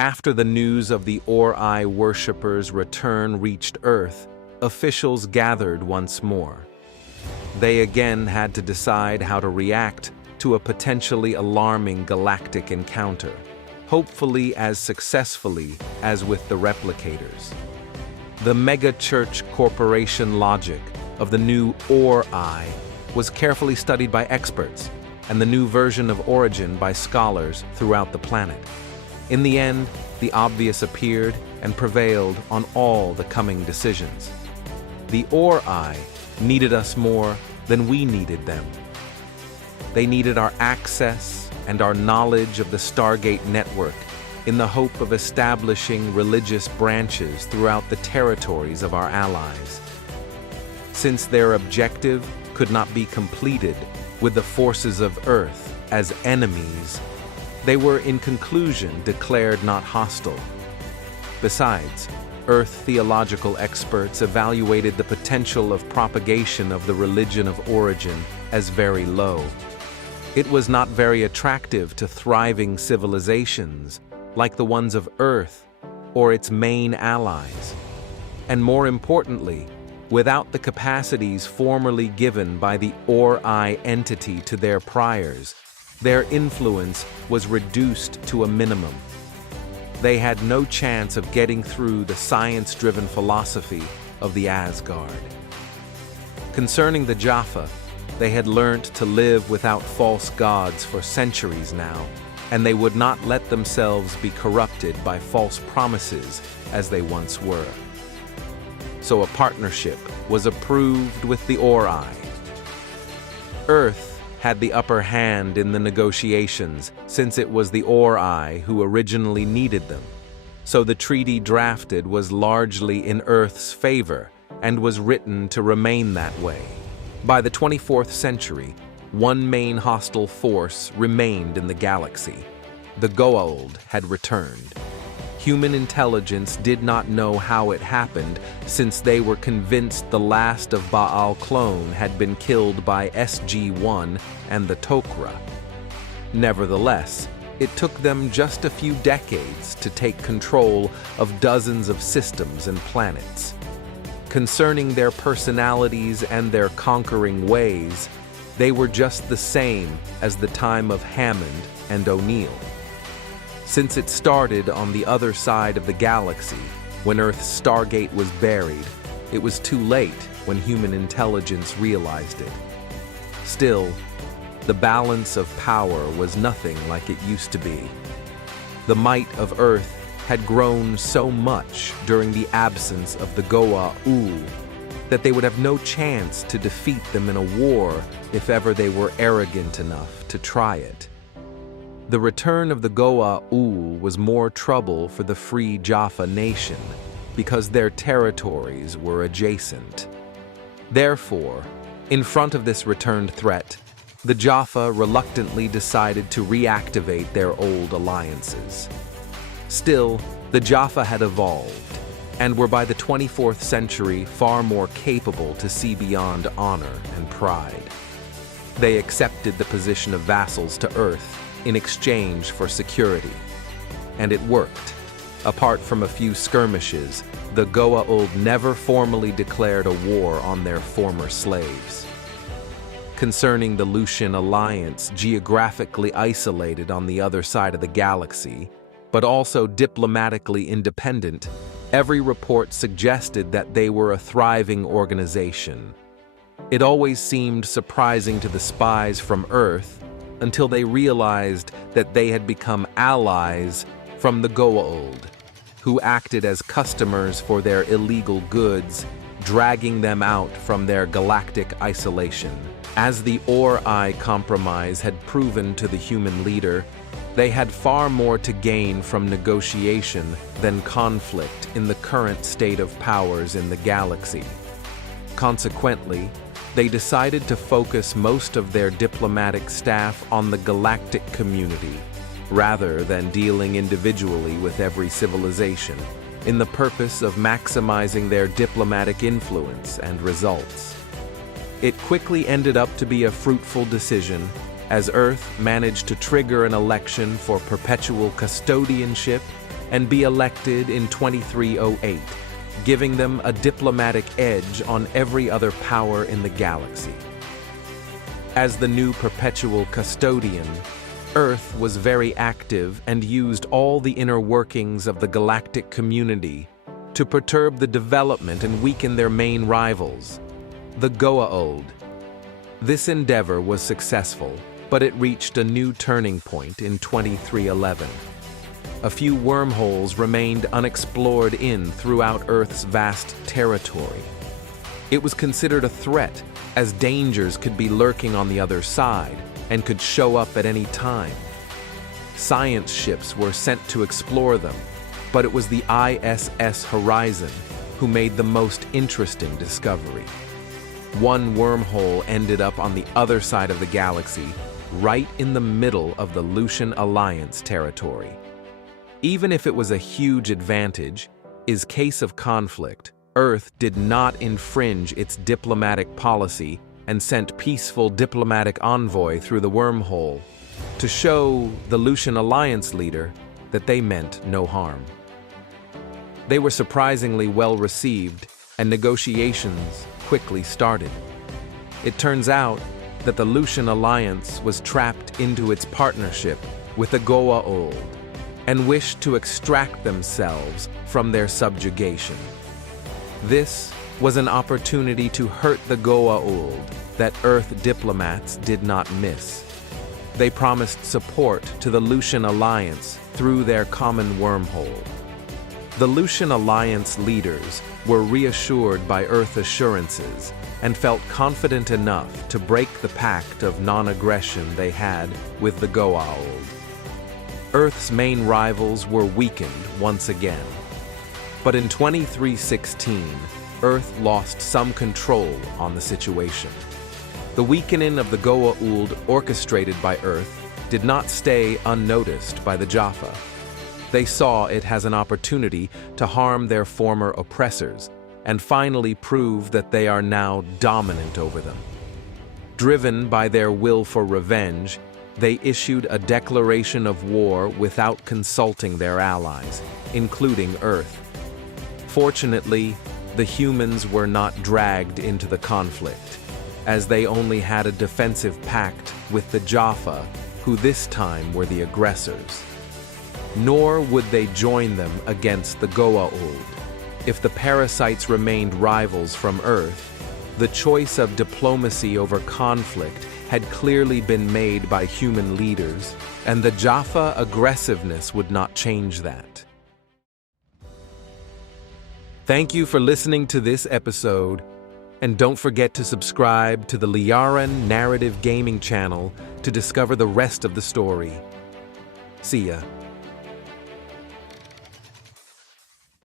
After the news of the Ori worshippers' return reached Earth, officials gathered once more. They again had to decide how to react to a potentially alarming galactic encounter, hopefully as successfully as with the replicators. The mega-church corporation logic of the new Ori was carefully studied by experts, and the new version of Origin by scholars throughout the planet. In the end, the obvious appeared and prevailed on all the coming decisions. The Ori needed us more than we needed them. They needed our access and our knowledge of the Stargate network in the hope of establishing religious branches throughout the territories of our allies. Since their objective could not be completed with the forces of Earth as enemies, they were in conclusion declared not hostile. Besides, Earth theological experts evaluated the potential of propagation of the religion of Origin as very low. It was not very attractive to thriving civilizations like the ones of Earth or its main allies. And more importantly, without the capacities formerly given by the Ori entity to their priors, their influence was reduced to a minimum. They had no chance of getting through the science-driven philosophy of the Asgard. Concerning the Jaffa, they had learnt to live without false gods for centuries now, and they would not let themselves be corrupted by false promises as they once were. So a partnership was approved with the Ori. Earth had the upper hand in the negotiations since it was the Ori who originally needed them. So the treaty drafted was largely in Earth's favor and was written to remain that way. By the 24th century, one main hostile force remained in the galaxy. The Goa'uld had returned. Human intelligence did not know how it happened, since they were convinced the last of Baal clone had been killed by SG-1 and the Tok'ra. Nevertheless, it took them just a few decades to take control of dozens of systems and planets. Concerning their personalities and their conquering ways, they were just the same as the time of Hammond and O'Neill. Since it started on the other side of the galaxy, when Earth's Stargate was buried, it was too late when human intelligence realized it. Still, the balance of power was nothing like it used to be. The might of Earth had grown so much during the absence of the Goa'uld that they would have no chance to defeat them in a war if ever they were arrogant enough to try it. The return of the Goa'uld was more trouble for the Free Jaffa nation because their territories were adjacent. Therefore, in front of this returned threat, the Jaffa reluctantly decided to reactivate their old alliances. Still, the Jaffa had evolved, and were by the 24th century far more capable to see beyond honor and pride. They accepted the position of vassals to Earth in exchange for security. And it worked. Apart from a few skirmishes, the Goa'uld never formally declared a war on their former slaves. Concerning the Lucian alliance, geographically isolated on the other side of the galaxy, but also diplomatically independent, every report suggested that they were a thriving organization. It always seemed surprising to the spies from Earth until they realized that they had become allies from the Goa'uld, who acted as customers for their illegal goods, dragging them out from their galactic isolation. As the Ori Compromise had proven to the human leader, they had far more to gain from negotiation than conflict in the current state of powers in the galaxy. Consequently, they decided to focus most of their diplomatic staff on the Galactic Community, rather than dealing individually with every civilization, in the purpose of maximizing their diplomatic influence and results. It quickly ended up to be a fruitful decision, as Earth managed to trigger an election for perpetual custodianship and be elected in 2308, giving them a diplomatic edge on every other power in the galaxy. As the new perpetual custodian, Earth was very active and used all the inner workings of the Galactic Community to perturb the development and weaken their main rivals, the Goa'uld. This endeavor was successful, but it reached a new turning point in 2311. A few wormholes remained unexplored throughout Earth's vast territory. It was considered a threat, as dangers could be lurking on the other side and could show up at any time. Science ships were sent to explore them, but it was the ISS Horizon who made the most interesting discovery. One wormhole ended up on the other side of the galaxy, right in the middle of the Lucian Alliance territory. Even if it was a huge advantage, in case of conflict, Earth did not infringe its diplomatic policy and sent peaceful diplomatic envoy through the wormhole to show the Lucian Alliance leader that they meant no harm. They were surprisingly well received, and negotiations quickly started. It turns out that the Lucian Alliance was trapped into its partnership with the Goa'uld and wished to extract themselves from their subjugation. This was an opportunity to hurt the Goa'uld that Earth diplomats did not miss. They promised support to the Lucian Alliance through their common wormhole. The Lucian Alliance leaders were reassured by Earth assurances and felt confident enough to break the pact of non-aggression they had with the Goa'uld. Earth's main rivals were weakened once again. But in 2316, Earth lost some control on the situation. The weakening of the Goa'uld orchestrated by Earth did not stay unnoticed by the Jaffa. They saw it as an opportunity to harm their former oppressors and finally prove that they are now dominant over them. Driven by their will for revenge, they issued a declaration of war without consulting their allies, including Earth. Fortunately, the humans were not dragged into the conflict, as they only had a defensive pact with the Jaffa, who this time were the aggressors. Nor would they join them against the Goa'uld. If the parasites remained rivals from Earth, the choice of diplomacy over conflict had clearly been made by human leaders, and the Jaffa aggressiveness would not change that. Thank you for listening to this episode, and don't forget to subscribe to the Liaran Narrative Gaming channel to discover the rest of the story. See ya.